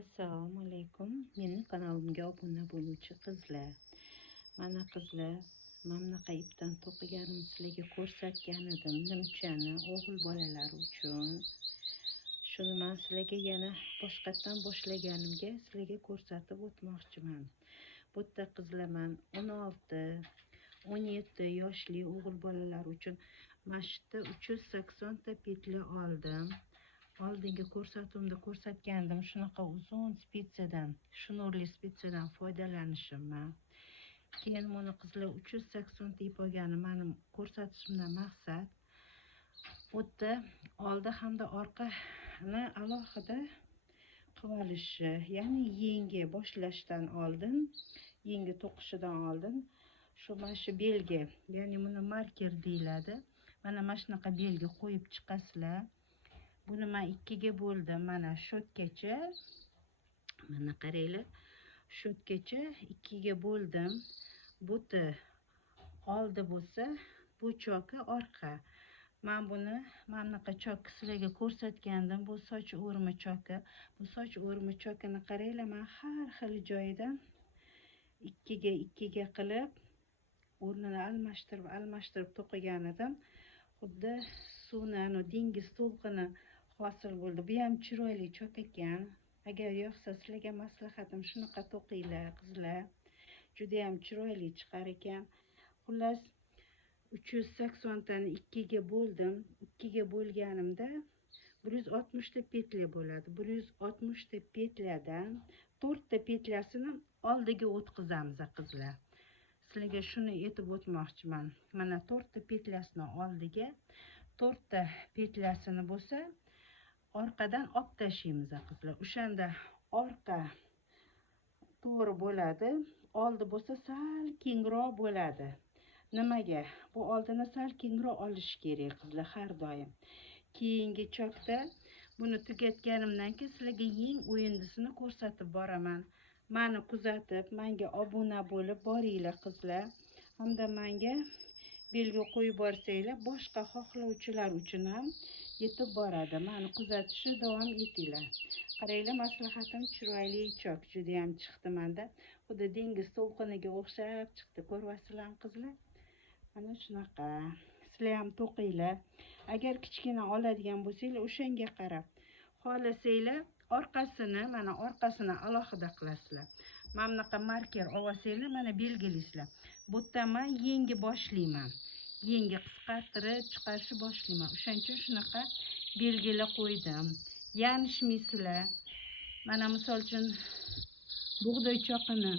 Assalomu alaykum. Mening kanalimga obuna bo'luvchi qizlar. Mana qizlar, mana bunaqa ipdan to'qiganim sizlarga ko'rsatgan edim, nimchani o'g'il bolalar uchun. Shuni men sizlarga yana boshqatdan boshlaganimga sizlarga ko'rsatib o'tmoqchiman. Bu yerda qizlar men 16-17 yoshli o'g'il bolalar uchun mana shu yerda 380 ta petля oldim. Oldingi ko'rsatuvimda ko'rsatgandim, shunaqa uzun spitsadan, shnurli spitsadan foydalanishimni. Keyin buni qizlar 380 ta ip olganim mening ko'rsatishimdan maqsad bu yerda oldi hamda orqani alohida qilib olishi, ya'ni yengi boshlashdan oldin, yengi to'qishidan oldin mana shu belgi, ya'ni buni marker deyiladi. Mana shunaqa belgi qo'yib chiqasizlar. Buni men ikkiga bo'ldim. Mana shotgacha, mana qaranglar, shotgacha ikkiga bo'ldim. Buti oldi bo'lsa, bu choki orqa. Men buni mana bunaqa chok sizlarga ko'rsatgandim. Bu soch o'rimi choki. Bu soch o'rimi chokini qaranglar, men har xil joyidan ikkiga qilib o'rnini almashtirib to'qigan edim. Xuddi suvni, dengiz to'lqini hosil bo'ldi. Bu ham chiroyli chok ekan. Agar yoqsa sizlarga maslahatim shunaqa to'qinglar qizlar. Juda ham chiroyli chiqar ekan. Xullas 380 tani ikkiga bo'ldim. Ikkiga bo'lganimda 160 ta petля bo'ladi. 160 ta petляdan 4 ta petlyasini oldiga o'tkazamiz qizlar. Sizlarga shuni aytib o'tmoqchiman. Mana 4 ta petlyasini oldiga, 4 ta petlyasini bo'lsa orqadan olib tashlaymiz qizlar. O'shanda orqa to'g'ri bo'ladi, oldi bo'lsa sal kengroq bo'ladi. Nimaga? Bu oldini sal kengroq olish kerak qizlar har doim. Keyingi chokda buni tugatganimdan keyin sizlarga yeng o'yindisini ko'rsatib boraman. Meni kuzatib, menga obuna bo'lib boringlar qizlar. Hamda menga belgi qo'yib borsanglar, boshqa xohlovchilar uchun ham yetib boradi. Meni kuzatishni davom etinglar. Qaranglar, maslahatim chiroyli chok juda ham chiqdi menda. Xuddi dengiz to'lqiniga o'xshab chiqdi. Ko'ryapsizlarmi qizlar? Mana shunaqa. Sizlar ham to'qinglar. Agar kichkina oladigan bo'lsanglar, o'shanga qarab xohlasanglar orqasini, mana orqasini alohida qilasizlar. Mana bunaqa marker olsanglar, mana belgilaysizlar. Bu yerda men yengi boshlayman. Yengi qisqartirib chiqarishni boshlayman. O'shaning uchun shunaqa belgilar qo'ydim. Yanishmaysizlar. Mana misol uchun bug'doy chokini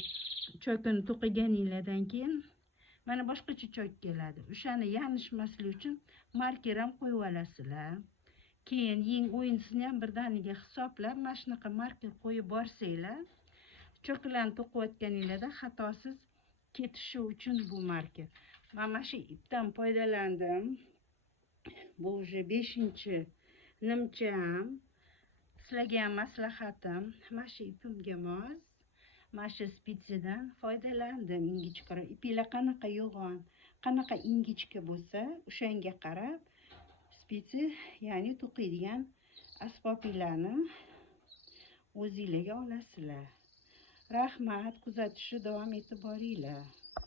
to'qiganinglardan keyin mana boshqacha chok keladi. O'shani yanishmaslik uchun marker ham qo'yib olasizlar. Keyin yeng o'yindisini ham birdaniga hisoblab, mana shunaqa marker qo'yib borsanglar, choklarni to'qiyotganinglarda xatosiz ketishi uchun bu marker. Men mana shu ipdan foydalandim. Bu уже 5-chi nimcham. Sizlarga ham maslahatim, mana shu ipimga mos, mana shu spitsadan foydalandim. Ingichkaroq ipinglar qanaqa yo'g'on, qanaqa ingichka bo'lsa, o'shanga qarab spitsa, ya'ni to'qiydigan asboblarni o'zingizlarga olasizlar. Rahmat, kuzatishni davom etib boringlar.